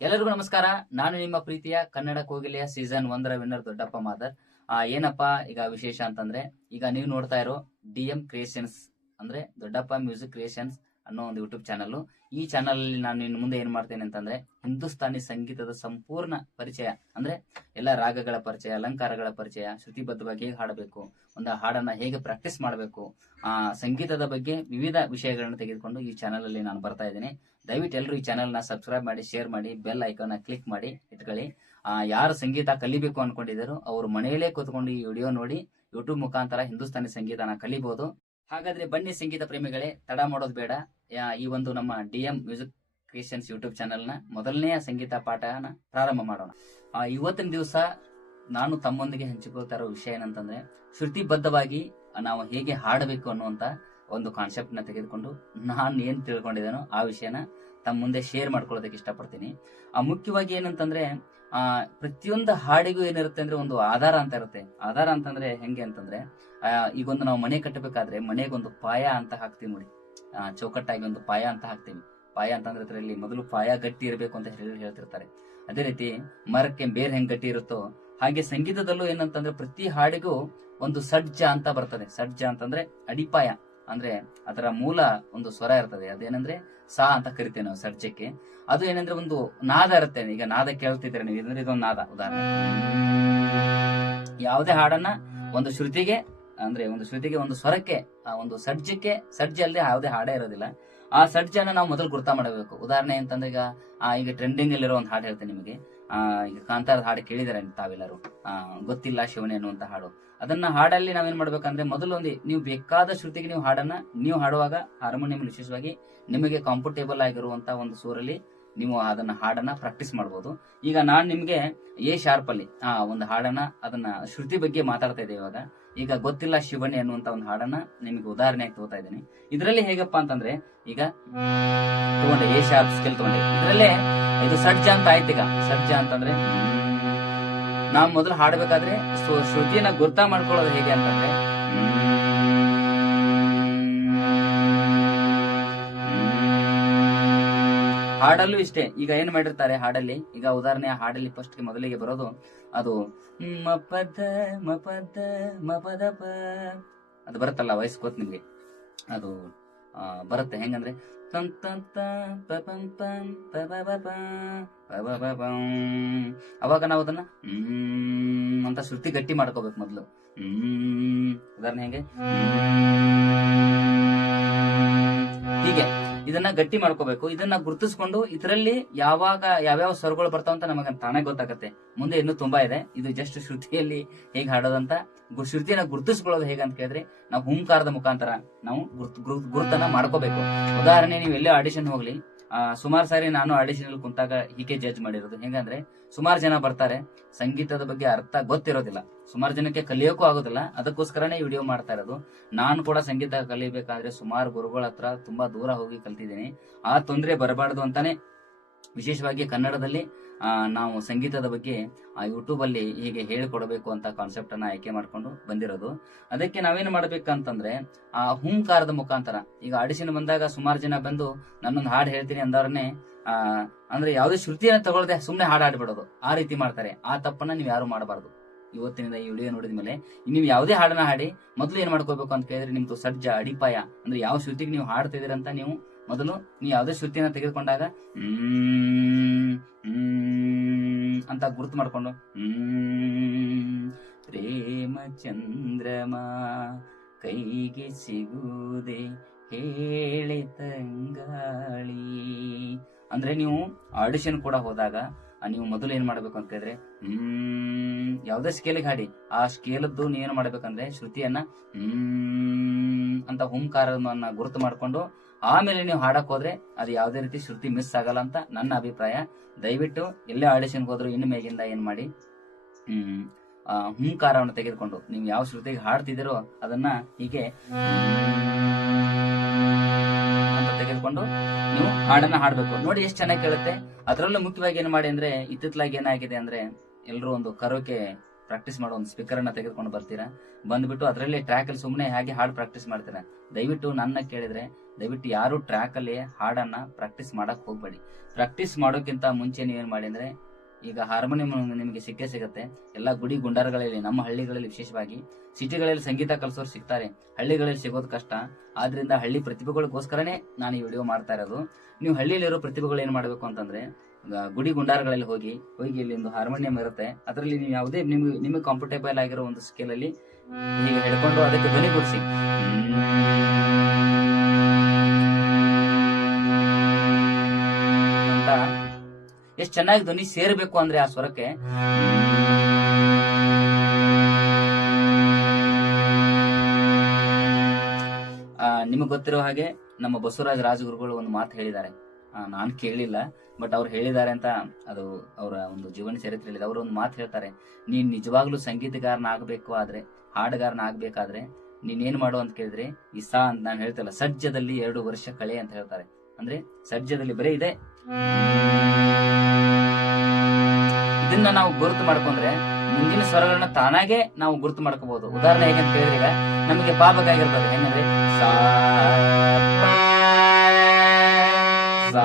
ಎಲ್ಲರಿಗೂ ನಮಸ್ಕಾರ. ನಾನು ನಿಮ್ಮ ಪ್ರೀತಿಯ ಕನ್ನಡ ಕೋಗಿಲೆಯ ಸೀಸನ್ 1 ವಿನ್ನರ್ ದೊಡ್ಡಪ್ಪ ಮಾದರ್. ಏನಪ್ಪಾ ಈಗ ವಿಶೇಷ ಅಂತಂದ್ರೆ, ಈಗ ನೀವು ನೋಡ್ತಾ ಇರೋ DM ಕ್ರಿಯೇಷನ್ಸ್ ಅಂದ್ರೆ ದೊಡ್ಡಪ್ಪ ಮ್ಯೂಸಿಕ್ ಕ್ರಿಯೇಷನ್ಸ್ ಅನ್ನೋ ಒಂದು ಯೂಟ್ಯೂಬ್ ಚಾನಲ್. ಈ ಚಾನಲ್ ಅಲ್ಲಿ ನಾನು ಇನ್ನು ಮುಂದೆ ಏನ್ ಮಾಡ್ತೇನೆ ಅಂತಂದ್ರೆ, ಹಿಂದೂಸ್ತಾನಿ ಸಂಗೀತದ ಸಂಪೂರ್ಣ ಪರಿಚಯ ಅಂದ್ರೆ ಎಲ್ಲ ರಾಗಗಳ ಪರಿಚಯ, ಅಲಂಕಾರಗಳ ಪರಿಚಯ, ಶ್ರುತಿಬದ್ಧವಾಗಿ ಹೇಗೆ ಹಾಡಬೇಕು, ಒಂದು ಹಾಡನ್ನ ಹೇಗೆ ಪ್ರಾಕ್ಟೀಸ್ ಮಾಡಬೇಕು, ಸಂಗೀತದ ಬಗ್ಗೆ ವಿವಿಧ ವಿಷಯಗಳನ್ನು ತೆಗೆದುಕೊಂಡು ಈ ಚಾನಲ್ ಅಲ್ಲಿ ನಾನು ಬರ್ತಾ ಇದ್ದೇನೆ. ದಯವಿಟ್ಟು ಎಲ್ಲರೂ ಈ ಚಾನಲ್ ನ ಸಬ್ಸ್ಕ್ರೈಬ್ ಮಾಡಿ, ಶೇರ್ ಮಾಡಿ, ಬೆಲ್ ಐಕಾನ್ ಕ್ಲಿಕ್ ಮಾಡಿ ಇಟ್ಕೊಳ್ಳಿ. ಯಾರು ಸಂಗೀತ ಕಲಿಬೇಕು ಅನ್ಕೊಂಡಿದ್ದಾರೋ ಅವರು ಮನೆಯಲ್ಲೇ ಕೂತ್ಕೊಂಡು ಈ ವಿಡಿಯೋ ನೋಡಿ ಯೂಟ್ಯೂಬ್ ಮುಖಾಂತರ ಹಿಂದೂಸ್ತಾನಿ ಸಂಗೀತನ ಕಲಿಬಹುದು. ಹಾಗಾದ್ರೆ ಬನ್ನಿ ಸಂಗೀತ ಪ್ರೇಮಿಗಳೇ, ತಡ ಮಾಡೋದು ಬೇಡ. ಈ ಒಂದು ನಮ್ಮ DM music creations YouTube channel ನ ಮೊದಲನೆಯ ಸಂಗೀತ ಪಾಠನ ಪ್ರಾರಂಭ ಮಾಡೋಣ. ಇವತ್ತಿನ ದಿವಸ ನಾನು ತಮ್ಮೊಂದಿಗೆ ಹಂಚಿಕೊಳ್ತಾ ಇರೋ ವಿಷಯ ಏನಂತಂದ್ರೆ, ಶ್ರುತಿಬದ್ಧವಾಗಿ ನಾವು ಹೇಗೆ ಹಾಡಬೇಕು ಅನ್ನುವಂತ ಒಂದು ಕಾನ್ಸೆಪ್ಟ್ ನ ತೆಗೆದುಕೊಂಡು ನಾನು ಏನ್ ತಿಳ್ಕೊಂಡಿದ್ದೇನೋ ಆ ವಿಷಯನ ತಮ್ಮ ಮುಂದೆ ಶೇರ್ ಮಾಡ್ಕೊಳ್ಳೋದಕ್ಕೆ ಇಷ್ಟಪಡ್ತೀನಿ. ಮುಖ್ಯವಾಗಿ ಏನಂತಂದ್ರೆ, ಪ್ರತಿಯೊಂದು ಹಾಡಿಗೂ ಏನಿರುತ್ತೆ ಅಂದ್ರೆ ಒಂದು ಆಧಾರ ಅಂತ ಇರುತ್ತೆ. ಆಧಾರ ಅಂತಂದ್ರೆ ಹೆಂಗೆ ಅಂತಂದ್ರೆ, ಈಗೊಂದು ನಾವು ಮನೆ ಕಟ್ಟಬೇಕಾದ್ರೆ ಮನೆಗೊಂದು ಪಾಯ ಅಂತ ಹಾಕ್ತಿವಿ ನೋಡಿ. ಚೌಕಟ್ಟಾಗಿ ಒಂದು ಪಾಯ ಅಂತ ಹಾಕ್ತೀವಿ. ಪಾಯ ಅಂತಂದ್ರೆ ಅದರಲ್ಲಿ ಮೊದಲು ಪಾಯ ಗಟ್ಟಿ ಇರಬೇಕು ಅಂತ ಹೇಳ್ತಿರ್ತಾರೆ. ಅದೇ ರೀತಿ ಮರಕ್ಕೆ ಬೇರ್ ಹೆಂಗ್ ಗಟ್ಟಿ ಇರುತ್ತೋ ಹಾಗೆ ಸಂಗೀತದಲ್ಲೂ ಏನಂತಂದ್ರೆ ಪ್ರತಿ ಹಾಡಿಗೂ ಒಂದು ಸಡ್ಜ ಅಂತ ಬರ್ತದೆ. ಸಡ್ಜ ಅಂತಂದ್ರೆ ಅಡಿಪಾಯ, ಅಂದ್ರೆ ಅದರ ಮೂಲ ಒಂದು ಸ್ವರ ಇರ್ತದೆ. ಅದೇನಂದ್ರೆ ಸಾ ಅಂತ ಕರಿತೇವೆ ನಾವು ಸಡ್ಜಕ್ಕೆ. ಅದು ಏನಂದ್ರೆ ಒಂದು ನಾದ ಇರುತ್ತೆ. ಈಗ ನಾದ ಕೇಳ್ತಿದ್ರೆ ನೀವು, ಇದಂದ್ರೆ ಇದೊಂದು ನಾದ. ಉದಾಹರಣೆ, ಯಾವುದೇ ಹಾಡನ್ನ ಒಂದು ಶ್ರುತಿಗೆ ಅಂದ್ರೆ ಒಂದು ಶ್ರುತಿಗೆ ಒಂದು ಸ್ವರಕ್ಕೆ ಒಂದು ಸಡ್ಜಕ್ಕೆ, ಸಡ್ಜ ಅಲ್ಲದೆ ಯಾವುದೇ ಹಾಡೇ ಇರೋದಿಲ್ಲ. ಆ ಸಡ್ಜನ್ನ ನಾವು ಮೊದಲು ಗುರ್ತ ಮಾಡಬೇಕು. ಉದಾಹರಣೆ ಅಂತಂದ್ರೆ ಈಗ ಟ್ರೆಂಡಿಂಗ್ ಅಲ್ಲಿರೋ ಒಂದು ಹಾಡು ಹೇಳ್ತೇನೆ ನಿಮಗೆ. ಈಗ ಕಾಂತಾರದ ಹಾಡು ಕೇಳಿದಾರೆ ತಾವೆಲ್ಲರೂ, ಗೊತ್ತಿಲ್ಲ ಶಿವನೇ ಅನ್ನುವಂತ ಹಾಡು. ಅದನ್ನ ಹಾಡಲ್ಲಿ ನಾವೇನ್ ಮಾಡ್ಬೇಕಂದ್ರೆ, ಮೊದಲು ನೀವು ಬೇಕಾದ ಶ್ರುತಿಗೆ ನೀವು ಹಾಡನ್ನ ನೀವು ಹಾಡುವಾಗ ಹಾರ್ಮೋನಿಯಂ ವಿಶೇಷವಾಗಿ ನಿಮಗೆ ಕಂಫರ್ಟೇಬಲ್ ಆಗಿರುವಂತ ಒಂದು ಸೂರಲ್ಲಿ ನೀವು ಅದನ್ನ ಹಾಡನ್ನ ಪ್ರಾಕ್ಟೀಸ್ ಮಾಡಬಹುದು. ಈಗ ನಾನ್ ನಿಮ್ಗೆ ಎ ಶಾರ್ಪ್ ಅಲ್ಲಿ ಒಂದು ಹಾಡನ್ನ ಅದನ್ನ ಶ್ರುತಿ ಬಗ್ಗೆ ಮಾತಾಡ್ತಾ ಇದ್ದೇವೆ ಇವಾಗ. ಈಗ ಗೊತ್ತಿಲ್ಲ ಶಿವನೇ ಅನ್ನುವಂತ ಒಂದು ಹಾಡನ್ನ ನಿಮಗೆ ಉದಾಹರಣೆಯಾಗಿ ತಗೋತಾ ಇದ್ದೀನಿ. ಇದರಲ್ಲಿ ಹೇಗಪ್ಪ ಅಂತಂದ್ರೆ, ಈಗ ತಗೊಂಡೆ ಎ ಶಾರ್ಪ್ ಸ್ಕೇಲ್ ತಗೊಂಡೆ, ಇದರಲ್ಲೇ ಇದು ಸಡ್ಜ ಅಂತ ಆಯ್ತು. ಈಗ ಸಡ್ಜ ಅಂತಂದ್ರೆ ನಾವು ಮೊದಲು ಹಾಡಬೇಕಾದ್ರೆ ಶ್ರುತಿಯನ್ನ ಗುರ್ತ ಮಾಡ್ಕೊಳ್ಳೋದು ಹೇಗೆ ಅಂತಂದ್ರೆ, ಹಾಡಲ್ಲೂ ಇಷ್ಟೇ. ಈಗ ಏನ್ ಮಾಡಿರ್ತಾರೆ ಹಾಡಲ್ಲಿ, ಈಗ ಉದಾಹರಣೆ ಹಾಡಲ್ಲಿ ಫಸ್ಟ್ ಮೊದಲಿಗೆ ಬರೋದು ಅದು ಮಪದ ಮಪದ ಮಪದ ಪ, ಅದು ಬರುತ್ತಲ್ಲ ವಾಯ್ಸ್ ಗೊತ್ತು ನಿಮ್ಗೆ. ಅದು ಬರುತ್ತೆ ಹೆಂಗಂದ್ರೆ, ಅವಾಗ ನಾವು ಅದನ್ನ ಅಂತ ಶ್ರುತಿ ಗಟ್ಟಿ ಮಾಡ್ಕೋಬೇಕು ಮೊದ್ಲು. ಉದಾಹರಣೆ ಹೆಂಗೆ, ಹೀಗೆ ಇದನ್ನ ಗಟ್ಟಿ ಮಾಡ್ಕೋಬೇಕು. ಇದನ್ನ ಗುರುತಿಸ್ಕೊಂಡು ಇದರಲ್ಲಿ ಯಾವ್ಯಾವ ಸ್ವರಗಳು ಬರ್ತಾವಂತ ನಮಗೆ ತಾನೇ ಗೊತ್ತಾಗತ್ತೆ. ಮುಂದೆ ಇನ್ನೂ ತುಂಬಾ ಇದೆ. ಇದು ಜಸ್ಟ್ ಶ್ರುತಿಯಲ್ಲಿ ಹೇಗೆ ಹಾಡೋದಂತ, ಶ್ರುತಿಯನ್ನ ಗುರುತಿಸ್ಕೊಳ್ಳೋದು ಹೇಗೆ ಅಂತ ಕೇಳಿದ್ರೆ, ನಾವು ಹುಂಕಾರದ ಮುಖಾಂತರ ನಾವು ಗುರುತನ್ನ ಮಾಡ್ಕೋಬೇಕು. ಉದಾಹರಣೆ, ನೀವು ಎಲ್ಲೇ ಆಡಿಷನ್ ಹೋಗ್ಲಿ, ಸುಮಾರು ಸಾರಿ ನಾನು ಆಡಿಷನ್ ಅಲ್ಲಿ ಕುಂತಾಗ ಹೀಗೆ ಜಡ್ಜ್ ಮಾಡಿರೋದು. ಹೆಂಗಂದ್ರೆ, ಸುಮಾರು ಜನ ಬರ್ತಾರೆ, ಸಂಗೀತದ ಬಗ್ಗೆ ಅರ್ಥ ಗೊತ್ತಿರೋದಿಲ್ಲ, ಸುಮಾರು ಜನಕ್ಕೆ ಕಲಿಯೋಕ್ಕೂ ಆಗೋದಿಲ್ಲ. ಅದಕ್ಕೋಸ್ಕರನೇ ವಿಡಿಯೋ ಮಾಡ್ತಾ ಇರೋದು. ನಾನು ಕೂಡ ಸಂಗೀತ ಕಲಿಬೇಕಾದ್ರೆ ಸುಮಾರು ಗುರುಗಳ ಹತ್ರ ತುಂಬಾ ದೂರ ಹೋಗಿ ಕಲ್ತಿದ್ದೀನಿ. ಆ ತೊಂದರೆ ಬರಬಾರ್ದು ಅಂತಾನೆ ವಿಶೇಷವಾಗಿ ಕನ್ನಡದಲ್ಲಿ ನಾವು ಸಂಗೀತದ ಬಗ್ಗೆ ಯೂಟ್ಯೂಬ್ ಅಲ್ಲಿ ಹೀಗೆ ಹೇಳಿಕೊಡಬೇಕು ಅಂತ ಕಾನ್ಸೆಪ್ಟ್ ಅನ್ನ ಆಯ್ಕೆ ಮಾಡ್ಕೊಂಡು ಬಂದಿರೋದು. ಅದಕ್ಕೆ ನಾವೇನು ಮಾಡ್ಬೇಕಂತಂದ್ರೆ, ಹುಂಕಾರದ ಮುಖಾಂತರ, ಈಗ ಆಡಿಷನ್ ಬಂದಾಗ ಸುಮಾರು ಜನ ಬಂದು ನನ್ನೊಂದು ಹಾಡು ಹೇಳ್ತೀನಿ ಅಂದವ್ರನ್ನೇ ಅಂದ್ರೆ ಯಾವುದೇ ಶ್ರುತಿಯನ್ನ ತಗೊಳ್ಳದೆ ಸುಮ್ನೆ ಹಾಡು ಹಾಡ್ಬಿಡೋದು, ಆ ರೀತಿ ಮಾಡ್ತಾರೆ. ಆ ತಪ್ಪನ್ನ ನೀವು ಯಾರು ಮಾಡಬಾರ್ದು. ಇವತ್ತಿನಿಂದ ಈ ವಿಡಿಯೋ ನೋಡಿದ ಮೇಲೆ ನೀವು ಯಾವುದೇ ಹಾಡನ್ನ ಹಾಡಿ ಮೊದಲು ಏನ್ ಮಾಡ್ಕೋಬೇಕು ಅಂತ ಕೇಳಿದ್ರೆ, ನಿಮ್ದು ಸಡ್ಜ ಅಡಿಪಾಯ ಅಂದ್ರೆ ಯಾವ ಶ್ರುತಿಗೆ ನೀವು ಹಾಡ್ತಿದ್ದೀರಂತ ನೀವು ಮೊದಲು ನೀವು ಯಾವುದೇ ಶ್ರುತಿಯನ್ನ ತೆಗೆದುಕೊಂಡಾಗ ಅಂತ ಗುರುತು ಮಾಡ್ಕೊಂಡು, ಪ್ರೇಮ ಚಂದ್ರಮ ಕೈಗೆ ಸಿಗುವುದೇ ಹೇಳಿ ತಂಗಾಳಿ ಅಂದ್ರೆ, ನೀವು ಆಡಿಷನ್ ಕೂಡ ಹೋದಾಗ ನೀವು ಮೊದಲು ಏನ್ ಮಾಡ್ಬೇಕು ಅಂತ ಹೇಳಿದ್ರೆ, ಯಾವ್ದೇ ಸ್ಕೇಲಿಗೆ ಹಾಡಿ ಆ ಸ್ಕೇಲದ್ದು ನೀವೇನು ಮಾಡ್ಬೇಕಂದ್ರೆ ಶ್ರುತಿಯನ್ನ ಅಂತ ಹುಂಕಾರವನ್ನ ಗುರುತು ಮಾಡ್ಕೊಂಡು ಆಮೇಲೆ ನೀವು ಹಾಡಕ್ ಹೋದ್ರೆ ಅದು ಯಾವುದೇ ರೀತಿ ಶ್ರುತಿ ಮಿಸ್ ಆಗಲ್ಲ ಅಂತ ನನ್ನ ಅಭಿಪ್ರಾಯ. ದಯವಿಟ್ಟು ಎಲ್ಲೇ ಆಡಿಷನ್ ಹೋದ್ರು ಇನ್ನು ಮೇಗಿಂದ ಏನ್ ಮಾಡಿ, ಹುಂಕಾರವನ್ನು ತೆಗೆದುಕೊಂಡು ನೀವು ಯಾವ ಶ್ರುತಿಗೆ ಹಾಡ್ತಿದ್ದೀರೋ ಅದನ್ನ ಹೀಗೆ ತೆಗೆದುಕೊಂಡು ನೀವು ಹಾಡನ್ನ ಹಾಡ್ಬೇಕು. ನೋಡಿ ಎಷ್ಟು ಚೆನ್ನಾಗಿ ಕೇಳುತ್ತೆ. ಅದರಲ್ಲೂ ಮುಖ್ಯವಾಗಿ ಏನ್ ಮಾಡಿ ಅಂದ್ರೆ, ಇತ್ತಿತ್ತಲಾಗಿ ಏನಾಗಿದೆ ಅಂದ್ರೆ, ಎಲ್ಲರೂ ಒಂದು ಕರೋಕೆ ಪ್ರಾಕ್ಟೀಸ್ ಮಾಡೋ ಒಂದು ಸ್ಪೀಕರ್ ಅನ್ನ ತೆಗೆದುಕೊಂಡು ಬರ್ತೀರಾ, ಬಂದ್ಬಿಟ್ಟು ಅದರಲ್ಲಿ ಟ್ರ್ಯಾಕ್ ಅಲ್ಲಿ ಸುಮ್ಮನೆ ಹಾಗೆ ಹಾಡು ಪ್ರಾಕ್ಟೀಸ್ ಮಾಡ್ತೀರಾ. ದಯವಿಟ್ಟು ನನ್ನ ಕೇಳಿದ್ರೆ ದಯವಿಟ್ಟು ಯಾರು ಟ್ರ್ಯಾಕ್ ಅಲ್ಲಿ ಹಾಡನ್ನ ಪ್ರಾಕ್ಟೀಸ್ ಮಾಡಕ್ ಹೋಗ್ಬೇಡಿ. ಪ್ರಾಕ್ಟೀಸ್ ಮಾಡೋಕ್ಕಿಂತ ಮುಂಚೆ ನೀವೇನ್ ಮಾಡಿ ಅಂದ್ರೆ, ಈಗ ಹಾರ್ಮೋನಿಯಂ ನಿಮಗೆ ಸಿಕ್ಕೇ ಸಿಗುತ್ತೆ. ಎಲ್ಲಾ ಗುಡಿ ಗುಂಡಾರಗಳಲ್ಲಿ, ನಮ್ಮ ಹಳ್ಳಿಗಳಲ್ಲಿ ವಿಶೇಷವಾಗಿ, ಸಿಟಿಗಳಲ್ಲಿ ಸಂಗೀತ ಕಲಿಸೋರು ಸಿಗ್ತಾರೆ, ಹಳ್ಳಿಗಳಲ್ಲಿ ಸಿಗೋದು ಕಷ್ಟ. ಆದ್ರಿಂದ ಹಳ್ಳಿ ಪ್ರತಿಭೆಗಳಿಗೋಸ್ಕರನೇ ನಾನು ಈ ವಿಡಿಯೋ ಮಾಡ್ತಾ ಇರೋದು. ನೀವು ಹಳ್ಳಿಯಲ್ಲಿರೋ ಪ್ರತಿಭೆಗಳು ಏನ್ ಮಾಡ್ಬೇಕು ಅಂತಂದ್ರೆ, ಗುಡಿ ಗುಂಡಾರಗಳಲ್ಲಿ ಹೋಗಿ ಇಲ್ಲಿ ಒಂದು ಹಾರ್ಮೋನಿಯಂ ಇರುತ್ತೆ, ಅದರಲ್ಲಿ ನೀವು ಯಾವುದೇ ನಿಮಗೆ ಕಂಫರ್ಟೇಬಲ್ ಆಗಿರೋ ಒಂದು ಸ್ಕೇಲ್ ಅಲ್ಲಿ ಹೀಗೆ ಹಿಡ್ಕೊಂಡು ಅದಕ್ಕೆ ಧ್ವನಿಗೂಡಿಸಿ ಅಂತ ಎಷ್ಟು ಚೆನ್ನಾಗಿ ಧ್ವನಿ ಸೇರ್ಬೇಕು ಅಂದ್ರೆ ಆ ಸ್ವರಕ್ಕೆ. ನಿಮಗೆ ಗೊತ್ತಿರೋ ಹಾಗೆ ನಮ್ಮ ಬಸವರಾಜ ರಾಜಗುರುಗಳು ಒಂದು ಮಾತು ಹೇಳಿದ್ದಾರೆ, ನಾನು ಕೇಳಿಲ್ಲ ಬಟ್ ಅವ್ರು ಹೇಳಿದ್ದಾರೆ ಅಂತ, ಅದು ಅವರ ಒಂದು ಜೀವನ ಚರಿತ್ರೆಯಲ್ಲಿ ಅವರು ಒಂದು ಮಾತು ಹೇಳ್ತಾರೆ. ನೀನ್ ನಿಜವಾಗ್ಲೂ ಸಂಗೀತಗಾರನ ಆಗ್ಬೇಕು ಆದ್ರೆ, ಹಾಡುಗಾರನ ಆಗ್ಬೇಕಾದ್ರೆ ನೀನೇನ್ ಮಾಡು ಅಂತ ಕೇಳಿದ್ರೆ, ಈ ಸಾ ಅಂತ ನಾನು ಹೇಳ್ತಲ್ಲ, ಸಜ್ಜದಲ್ಲಿ 2 ವರ್ಷ ಕಳೆ ಅಂತ ಹೇಳ್ತಾರೆ. ಅಂದ್ರೆ ಸಜ್ಜದಲ್ಲಿ ಬರೀ ಇದೆ, ಇದನ್ನ ನಾವು ಗುರುತು ಮಾಡ್ಕೊಂಡ್ರೆ ಮುಂದಿನ ಸ್ವರಗಳನ್ನ ತಾನಾಗೆ ನಾವು ಗುರುತು ಮಾಡ್ಕೋಬಹುದು. ಉದಾಹರಣೆ ಹೇಗೆ ಅಂತ ಕೇಳಿದ್ರೆ, ಈಗ ನಮಗೆ ಪಾ ಬೇಕಾಗಿರ್ತದೆ, ಹೆಂಗಂದ್ರೆ ಸಾ ಸಾ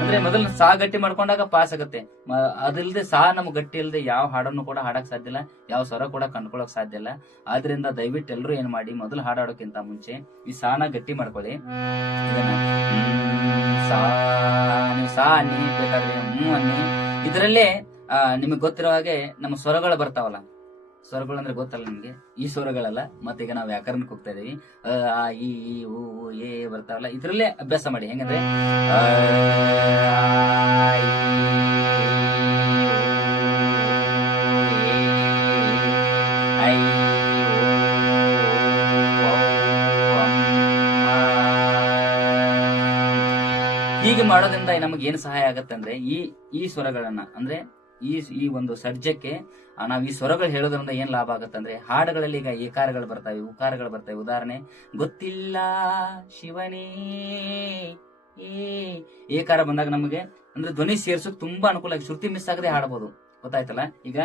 ಅಂದ್ರೆ ಮೊದಲು ಸಾ ಗಟ್ಟಿ ಮಾಡ್ಕೊಂಡಾಗ ಪಾಸ್ ಆಗುತ್ತೆ. ಅದಿಲ್ಲದೆ ಸಾ ನಮ್ಗೆ ಗಟ್ಟಿ ಇಲ್ಲದೆ ಯಾವ ಹಾಡನ್ನು ಕೂಡ ಹಾಡಕ್ ಸಾಧ್ಯ ಇಲ್ಲ, ಯಾವ ಸ್ವರ ಕೂಡ ಕಂಡ್ಕೊಳಕ್ ಸಾಧ್ಯ ಇಲ್ಲ. ಆದ್ರಿಂದ ದಯವಿಟ್ಟು ಎಲ್ಲರೂ ಏನ್ ಮಾಡಿ, ಮೊದಲು ಹಾಡಾಡೋಕ್ಕಿಂತ ಮುಂಚೆ ಈ ಸಾನ ಗಟ್ಟಿ ಮಾಡ್ಕೊಳ್ಳಿ. ಸಾ ನೀವು ಸಾ ಅನ್ನಿ, ಬೇಕಾದ್ರೆ ಅನ್ನಿ. ಇದರಲ್ಲೇ ನಿಮಗ್ ಗೊತ್ತಿರೋ ಹಾಗೆ ನಮ್ಮ ಸ್ವರಗಳು ಬರ್ತಾವಲ್ಲ, ಸ್ವರಗಳು ಅಂದ್ರೆ ಗೊತ್ತಲ್ಲ ನಿಮ್ಗೆ, ಈ ಸ್ವರಗಳಲ್ಲ. ಮತ್ತೀಗ ನಾವು ವ್ಯಾಕರಣಕ್ಕೆ ಹೋಗ್ತಾ ಇದೀವಿ, ಆ ಈ ಊ ಏ ಬರ್ತಾವಲ್ಲ, ಇದ್ರಲ್ಲೇ ಅಭ್ಯಾಸ ಮಾಡಿ. ಹೆಂಗಂದ್ರೆ ಹೀಗೆ ಮಾಡೋದ್ರಿಂದ ನಮಗೆ ಏನು ಸಹಾಯ ಆಗತ್ತೆ ಅಂದ್ರೆ, ಈ ಸ್ವರಗಳನ್ನ ಅಂದ್ರೆ ಈ ಒಂದು ಸರ್ಜಕ್ಕೆ ನಾವ್ ಈ ಸ್ವರಗಳು ಹೇಳೋದ್ರಿಂದ ಏನ್ ಲಾಭ ಆಗತ್ತೆ ಅಂದ್ರೆ, ಹಾಡುಗಳಲ್ಲಿ ಈಗ ಏಕಾರಗಳು ಬರ್ತವೆ, ಉಕಾರಗಳು ಬರ್ತವೆ. ಉದಾಹರಣೆ, ಗೊತ್ತಿಲ್ಲ ಶಿವನೇ ಏಕಾರ ಬಂದಾಗ ನಮಗೆ ಅಂದ್ರೆ ಧ್ವನಿ ಸೇರ್ಸೋಕ್ ತುಂಬಾ ಅನುಕೂಲ ಆಗಿ, ಶ್ರುತಿ ಮಿಸ್ ಆಗದೆ ಹಾಡಬಹುದು. ಗೊತ್ತಾಯ್ತಲ್ಲ? ಈಗ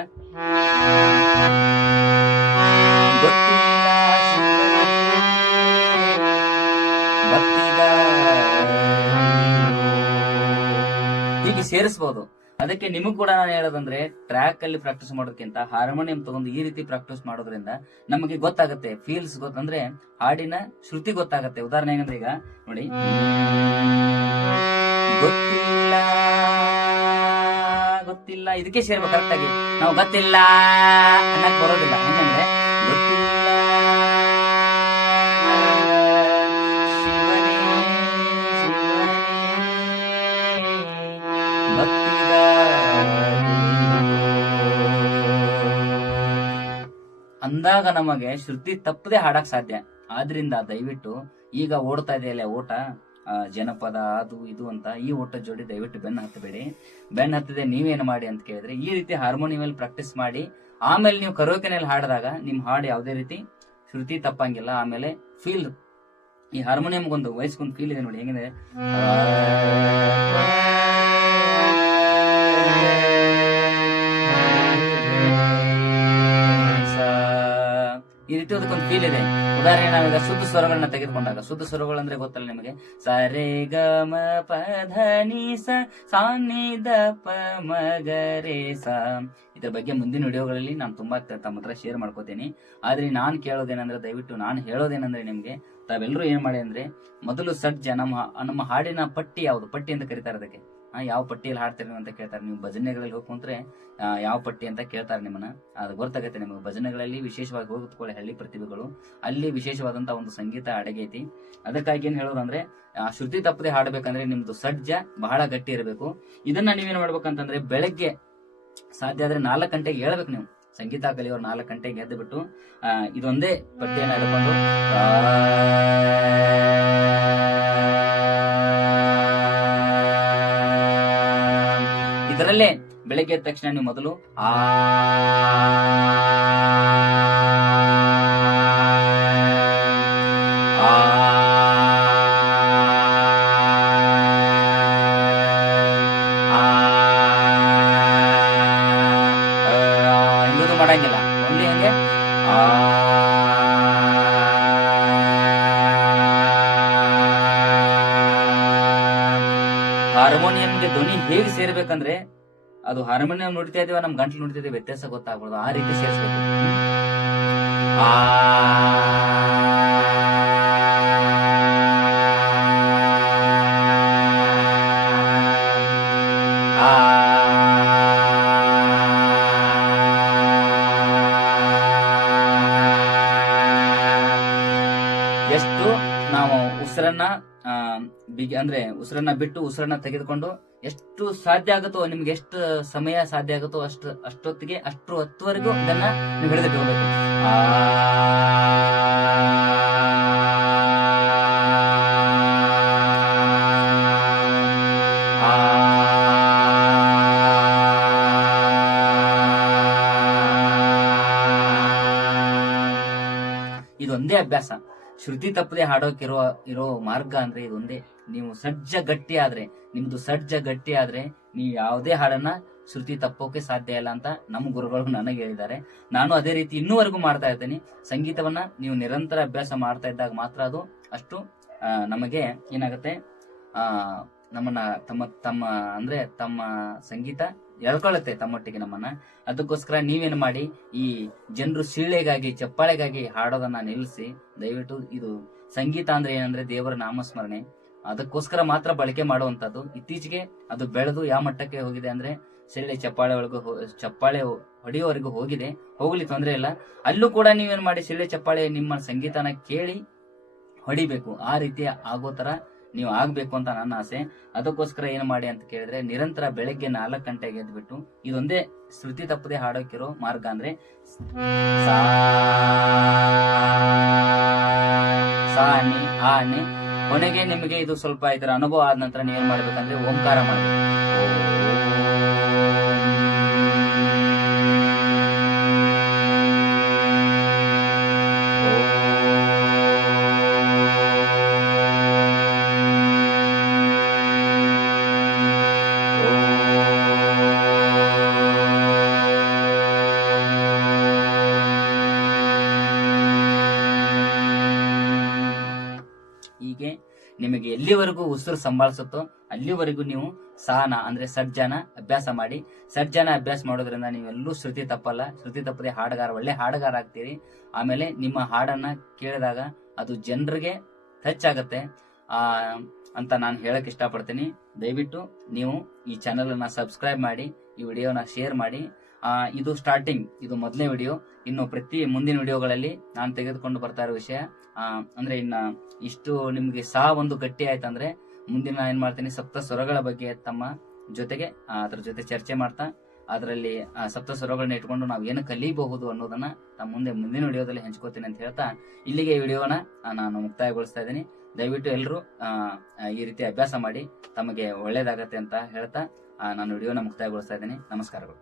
ಹೀಗೆ ಸೇರಿಸಬಹುದು. ಅದಕ್ಕೆ ನಿಮಗ್ ಕೂಡ ನಾನು ಹೇಳೋದಂದ್ರೆ, ಟ್ರ್ಯಾಕ್ ಅಲ್ಲಿ ಪ್ರಾಕ್ಟೀಸ್ ಮಾಡೋದಕ್ಕಿಂತ ಹಾರ್ಮೋನಿಯಂ ತಗೊಂಡು ಈ ರೀತಿ ಪ್ರಾಕ್ಟೀಸ್ ಮಾಡೋದ್ರಿಂದ ನಮಗೆ ಗೊತ್ತಾಗುತ್ತೆ, ಫೀಲ್ಸ್ ಗೊತ್ತಂದ್ರೆ ಹಾಡಿನ ಶ್ರುತಿ ಗೊತ್ತಾಗತ್ತೆ. ಉದಾಹರಣೆ ಏನಂದ್ರೆ, ಈಗ ನೋಡಿ, ಗೊತ್ತಿಲ್ಲ ಗೊತ್ತಿಲ್ಲ ಇದಕ್ಕೆ ಸೇರ್ಬೇಕು ಕರೆಕ್ಟ್ ಆಗಿ. ನಾವು ಗೊತ್ತಿಲ್ಲ ಅನ್ನಕ್ ಬರೋದಿಲ್ಲ. ಹೆಂಗಂದ್ರೆ ಗೊತ್ತಿಲ್ಲ ಅಂದಾಗ ನಮಗೆ ಶ್ರುತಿ ತಪ್ಪದೆ ಹಾಡಕ್ ಸಾಧ್ಯ. ಆದ್ರಿಂದ ದಯವಿಟ್ಟು ಈಗ ಓಡ್ತಾ ಇದೆಯಲ್ಲ ಓಟ, ಜನಪದ ಅದು ಇದು ಅಂತ, ಈ ಓಟದ ಜೋಡಿ ದಯವಿಟ್ಟು ಬೆನ್ನ ಹತ್ತಬೇಡಿ. ಬೆನ್ನ ಹತ್ತದೆ ನೀವೇನು ಮಾಡಿ ಅಂತ ಕೇಳಿದ್ರೆ, ಈ ರೀತಿ ಹಾರ್ಮೋನಿಯಂ ಪ್ರಾಕ್ಟೀಸ್ ಮಾಡಿ, ಆಮೇಲೆ ನೀವು ಕರೋಕೆನಲ್ಲಿ ಹಾಡಿದಾಗ ನಿಮ್ ಹಾಡು ಯಾವುದೇ ರೀತಿ ಶ್ರುತಿ ತಪ್ಪಂಗಿಲ್ಲ. ಆಮೇಲೆ ಫೀಲ್, ಈ ಹಾರ್ಮೋನಿಯಂಗೊಂದು ವಯಸ್ಕೊಂದು ಫೀಲ್ ಇದೆ ನೋಡಿ, ಹೆಂಗಿದೆ ಈ ರೀತಿ ಅದಕ್ಕೊಂದು ಫೀಲ್ ಇದೆ. ಉದಾಹರಣೆ, ನಾವೀಗ ಶುದ್ಧ ಸ್ವರಗಳನ್ನ ತೆಗೆದುಕೊಂಡಾಗ, ಶುದ್ಧ ಸ್ವರಗಳು ಅಂದ್ರೆ ಗೊತ್ತಲ್ಲ ನಿಮಗೆ, ಸರೆ ಗ ಮ ಪ ಧ ನಿ ಸ ಸಾ ನಿ ದ ಪ ಮ ಗ ರೇ ಸ. ಇದ್ರ ಬಗ್ಗೆ ಮುಂದಿನ ವಿಡಿಯೋಗಳಲ್ಲಿ ನಾನು ತುಂಬಾ ತಮ್ಮ ಹತ್ರ ಶೇರ್ ಮಾಡ್ಕೋತೀನಿ. ಆದ್ರೆ ನಾನು ಕೇಳೋದೇನಂದ್ರೆ, ದಯವಿಟ್ಟು ನಾನು ಹೇಳೋದೇನಂದ್ರೆ ನಿಮ್ಗೆ, ತಾವೆಲ್ಲರೂ ಏನ್ ಮಾಡಿ ಅಂದ್ರೆ, ಮೊದಲು ಸಜ್ಜ ನಮ್ಮ ಹಾಡಿನ ಪಟ್ಟಿ ಯಾವುದು, ಪಟ್ಟಿ ಅಂತ ಕರೀತಾರೆ ಅದಕ್ಕೆ. ಯಾವ ಪಟ್ಟಿಯಲ್ಲಿ ಹಾಡ್ತೀರಿ ಅಂತ ಕೇಳ್ತಾರೆ. ನೀವು ಭಜನೆಗಳಲ್ಲಿ ಹೋಗಿ ಕುಂತ್ರೆ ಯಾವ ಪಟ್ಟಿ ಅಂತ ಕೇಳ್ತಾರೆ ನಿಮ್ಮನ್ನ, ಅದು ಗೊತ್ತಾಗತ್ತೆ ನಿಮಗೆ. ಭಜನೆಗಳಲ್ಲಿ ವಿಶೇಷವಾಗಿ ಹೋಗುತ್ಕೊಳ್ಳಿ, ಹಳ್ಳಿ ಪ್ರತಿಭೆಗಳು, ಅಲ್ಲಿ ವಿಶೇಷವಾದಂತಹ ಒಂದು ಸಂಗೀತ ಅಡಗೈತಿ. ಅದಕ್ಕಾಗಿ ಏನ್ ಹೇಳೋದಂದ್ರೆ, ಶ್ರುತಿ ತಪ್ಪದೆ ಹಾಡಬೇಕಂದ್ರೆ ನಿಮ್ದು ಸಜ್ಜ ಬಹಳ ಗಟ್ಟಿ ಇರಬೇಕು. ಇದನ್ನ ನೀವೇನ್ ಮಾಡ್ಬೇಕಂತಂದ್ರೆ, ಬೆಳಗ್ಗೆ ಸಾಧ್ಯ ಆದ್ರೆ 4 ಗಂಟೆಗೆ ಹೇಳ್ಬೇಕು. ನೀವು ಸಂಗೀತ ಕಲಿಯೋರು 4 ಗಂಟೆಗೆ ಎದ್ದು ಬಿಟ್ಟು ಇದೊಂದೇ ಪಟ್ಟಿಯನ್ನು ಹಿಡ್ಕೊಂಡು ಇದರಲ್ಲೇ ಬೆಳಗ್ಗೆ ಎದ್ದ ತಕ್ಷಣ ನೀವು ಮೊದಲು ಆ ಆ ಹಾರ್ಮೋನಿಯಂಗೆ ಧ್ವನಿ ಹೇಗೆ ಸೇರ್ಬೇಕಂದ್ರೆ ಅದು ಹಾರ್ಮೋನಿಯಂ ನುಡಿತಾ ಇದೀವ ನಮ್ ಗಂಟ್ಲು ನುಡಿತಾ ಇದೀವಿ ವ್ಯತ್ಯಾಸ ಗೊತ್ತಾಗ್ಬಾರ್ದು, ಆ ರೀತಿ ಸೇರಿಸ್ಬೇಕು. ಎಷ್ಟು ನಾವು ಉಸಿರನ್ನ ಅಂದ್ರೆ ಉಸಿರನ್ನ ಬಿಟ್ಟು ಉಸಿರನ್ನ ತೆಗೆದುಕೊಂಡು ಎಷ್ಟು ಸಾಧ್ಯ ಆಗುತ್ತೋ, ನಿಮ್ಗೆ ಎಷ್ಟು ಸಮಯ ಸಾಧ್ಯ ಆಗುತ್ತೋ ಅಷ್ಟೊತ್ತಿಗೆ ಹೊತ್ತುವರೆಗೂ ಇದನ್ನ ನೀವು ಹಿಡಿದಿಟ್ಟು ಹೋಗ್ಬೇಕು. ಇದೊಂದೇ ಅಭ್ಯಾಸ. ಶ್ರುತಿ ತಪ್ಪದೆ ಇರೋ ಮಾರ್ಗ ಅಂದ್ರೆ ಇದೊಂದೇ. ನೀವು ನಿಮ್ದು ಸಜ್ಜ ಗಟ್ಟಿ ಆದ್ರೆ ನೀವು ಯಾವುದೇ ಹಾಡನ್ನ ಶ್ರುತಿ ತಪ್ಪೋಕೆ ಸಾಧ್ಯ ಇಲ್ಲ ಅಂತ ನಮ್ಮ ಗುರುಗಳು ನನಗೆ ಹೇಳಿದ್ದಾರೆ. ನಾನು ಅದೇ ರೀತಿ ಇನ್ನೂವರೆಗೂ ಮಾಡ್ತಾ ಇರ್ತೇನೆ. ಸಂಗೀತವನ್ನ ನೀವು ನಿರಂತರ ಅಭ್ಯಾಸ ಮಾಡ್ತಾ ಇದ್ದಾಗ ಮಾತ್ರ ಅದು ಅಷ್ಟು ನಮಗೆ ಏನಾಗುತ್ತೆ, ನಮ್ಮನ್ನ ತಮ್ಮ ಸಂಗೀತ ಎಳ್ಕೊಳ್ಳುತ್ತೆ ತಮ್ಮೊಟ್ಟಿಗೆ ನಮ್ಮನ್ನ. ಅದಕ್ಕೋಸ್ಕರ ನೀವೇನು ಮಾಡಿ, ಈ ಜನರು ಸೀಳೆಗಾಗಿ ಚಪ್ಪಾಳೆಗಾಗಿ ಹಾಡೋದನ್ನ ನಿಲ್ಲಿಸಿ ದಯವಿಟ್ಟು. ಇದು ಸಂಗೀತ ಅಂದ್ರೆ ಏನಂದ್ರೆ ದೇವರ ನಾಮಸ್ಮರಣೆ, ಅದಕ್ಕೋಸ್ಕರ ಮಾತ್ರ ಬಳಕೆ ಮಾಡುವಂತದ್ದು. ಇತ್ತೀಚೆಗೆ ಅದು ಬೆಳೆದು ಯಾವ ಮಟ್ಟಕ್ಕೆ ಹೋಗಿದೆ ಅಂದ್ರೆ ಸೀಳೆ ಚಪ್ಪಾಳೆ ಹೊಡೆಯೋವರೆಗೂ ಹೋಗ್ಲಿ ತೊಂದರೆ ಇಲ್ಲ. ಅಲ್ಲೂ ಕೂಡ ನೀವೇನ್ ಮಾಡಿ, ಸೀಳೆ ಚಪ್ಪಾಳೆ ನಿಮ್ಮ ಸಂಗೀತನ ಕೇಳಿ ಹೊಡಿಬೇಕು. ಆ ರೀತಿ ಆಗೋ ತರ ನೀವು ಆಗ್ಬೇಕು ಅಂತ ನನ್ನ ಆಸೆ. ಅದಕ್ಕೋಸ್ಕರ ಏನು ಮಾಡಿ ಅಂತ ಕೇಳಿದ್ರೆ, ನಿರಂತರ ಬೆಳಗ್ಗೆ 4 ಗಂಟೆಗೆ ಎದ್ಬಿಟ್ಟು ಇದೊಂದೇ ಶ್ರುತಿ ತಪ್ಪದೆ ಹಾಡೋಕಿರೋ ಮಾರ್ಗ ಅಂದ್ರೆ ಸಾನಿ ಆನೆ. ಕೊನೆಗೆ ನಿಮಗೆ ಇದು ಸ್ವಲ್ಪ ಇದರ ಅನುಭವ ಆದ ನಂತರ ನೀವೇನ್ ಮಾಡ್ಬೇಕಂದ್ರೆ ಓಂಕಾರ ಮಾಡಬೇಕು. ಹೀಗೆ ನಿಮಗೆ ಎಲ್ಲಿವರೆಗೂ ಉಸಿರು ಸಂಭಾಳಿಸುತ್ತೋ ಅಲ್ಲಿವರೆಗೂ ನೀವು ಸಾನ ಅಂದ್ರೆ ಸಜ್ಜನ ಅಭ್ಯಾಸ ಮಾಡಿ. ಸಜ್ಜನ ಅಭ್ಯಾಸ ಮಾಡೋದ್ರಿಂದ ನೀವೆಲ್ಲೂ ಶ್ರುತಿ ತಪ್ಪಲ್ಲ, ಶ್ರುತಿ ತಪ್ಪದೆ ಒಳ್ಳೆ ಹಾಡುಗಾರ ಆಗ್ತೀರಿ. ಆಮೇಲೆ ನಿಮ್ಮ ಹಾಡನ್ನ ಕೇಳಿದಾಗ ಅದು ಜನರಿಗೆ ಟಚ್ ಆಗತ್ತೆ ಅಂತ ನಾನು ಹೇಳಕ್ ಇಷ್ಟಪಡ್ತೀನಿ. ದಯವಿಟ್ಟು ನೀವು ಈ ಚಾನೆಲ್ ಅನ್ನ ಸಬ್ಸ್ಕ್ರೈಬ್ ಮಾಡಿ, ಈ ವಿಡಿಯೋನ ಶೇರ್ ಮಾಡಿ. ಇದು ಸ್ಟಾರ್ಟಿಂಗ್, ಇದು ಮೊದಲನೇ ವಿಡಿಯೋ. ಇನ್ನು ಮುಂದಿನ ವಿಡಿಯೋಗಳಲ್ಲಿ ನಾನು ತೆಗೆದುಕೊಂಡು ಬರ್ತಾ ಇರೋ ವಿಷಯ ಅಂದ್ರೆ ಇಷ್ಟು ನಿಮ್ಗೆ ಒಂದು ಗಟ್ಟಿ ಆಯ್ತಂದ್ರೆ ಮುಂದಿನ ಏನ್ ಮಾಡ್ತೀನಿ, ಸಪ್ತ ಸ್ವರಗಳ ಬಗ್ಗೆ ತಮ್ಮ ಜೊತೆಗೆ ಅದ್ರ ಜೊತೆ ಚರ್ಚೆ ಮಾಡ್ತಾ ಅದರಲ್ಲಿ ಸಪ್ತ ಸ್ವರಗಳನ್ನ ಇಟ್ಕೊಂಡು ನಾವು ಏನು ಕಲಿಬಹುದು ಅನ್ನೋದನ್ನ ಮುಂದಿನ ವಿಡಿಯೋದಲ್ಲಿ ಹಂಚ್ಕೋತೀನಿ ಅಂತ ಹೇಳ್ತಾ ಇಲ್ಲಿಗೆ ಈ ವಿಡಿಯೋನ ನಾನು ಮುಕ್ತಾಯಗೊಳಿಸ್ತಾ ಇದ್ದೀನಿ. ದಯವಿಟ್ಟು ಎಲ್ಲರೂ ಈ ರೀತಿ ಅಭ್ಯಾಸ ಮಾಡಿ, ತಮಗೆ ಒಳ್ಳೇದಾಗತ್ತೆ ಅಂತ ಹೇಳ್ತಾ ನಾನು ವಿಡಿಯೋನ ಮುಕ್ತಾಯಗೊಳಿಸ್ತಾ ಇದ್ದೀನಿ. ನಮಸ್ಕಾರಗಳು.